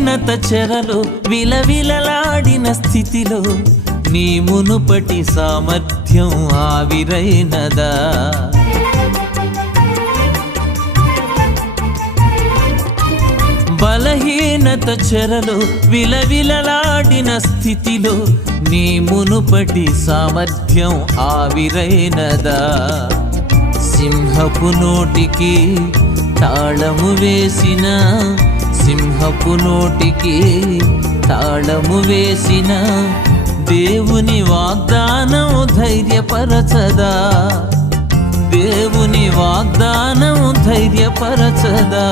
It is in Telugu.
బలహీనత చెరలో విలవిలలాడిన స్థితిలో నీ మునుపటి సామర్థ్యం ఆవిరైనదా? బలహీనత చెరలో విలవిలలాడిన స్థితిలో నీ మునుపటి సామర్థ్యం ఆవిరైనదా? సింహపు నోటికి తాళము వేసిన, సింహపు నోటికి తాళము వేసిన దేవుని వాగ్దానం ధైర్యపరచదా? దేవుని వాగ్దానం ధైర్యపరచదా?